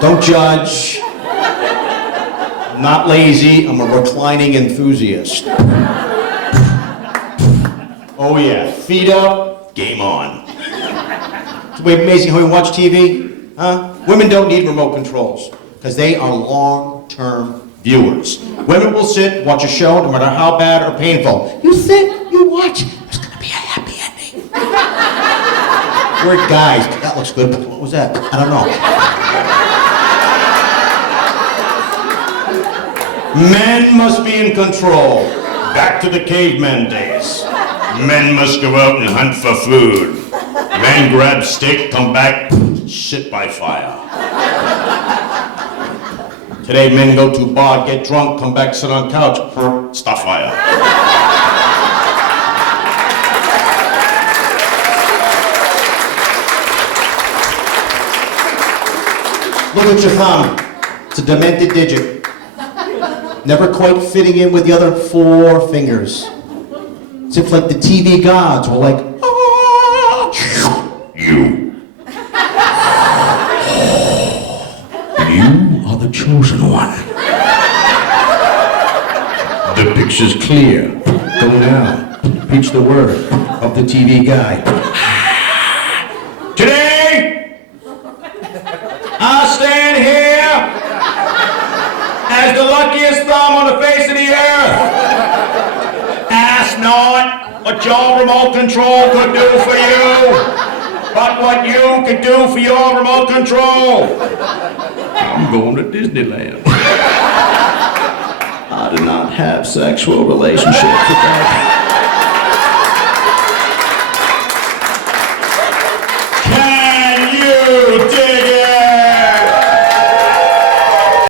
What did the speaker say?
Don't judge. I'm not lazy, I'm a reclining enthusiast. Oh yeah, feet up, game on. It's amazing how we watch TV, huh? Women don't need remote controls, because they are long-term viewers. Women will sit, watch a show, no matter how bad or painful. You sit, you watch, there's gonna be a happy ending. We're guys, that looks good, but what was that? I don't know. Men must be in control. Back to the caveman days. Men must go out and hunt for food. Men grab steak, come back, sit by fire. Today, men go to bar, get drunk, come back, sit on couch, start fire. Look at your thumb. It's a demented digit. Never quite fitting in with the other 4 fingers. It's if like the TV gods were like, ah, you. You are the chosen one. The picture's clear. Go now. Preach the word of the TV guy. Today, I stand here as the luckiest thumb on the face of the earth. Ask not what your remote control could do for you, but what you could do for your remote control. I'm going to Disneyland. I did not have sexual relationships with that.